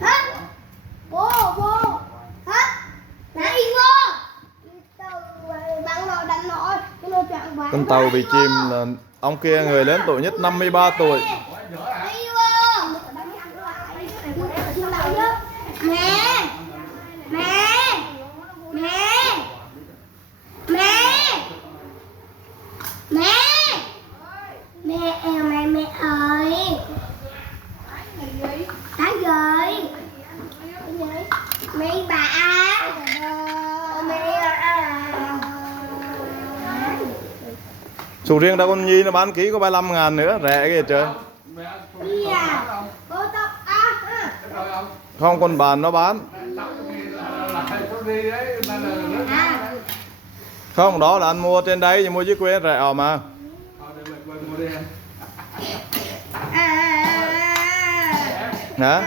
Hết. Vô hết. Nãy vô. Bắn rồi đánh rồi. Con tàu bị chìm là ông kia người lớn tuổi nhất 53 tuổi. Mẹ ơi, cái gì mấy bà Sầu riêng đâu con Nhi nó bán ký có 35.000 nữa, rẻ kìa trời. Không, con bàn nó bán. Không, đó là anh mua trên đây, nhưng mua dưới quê rẻ mà. Hả?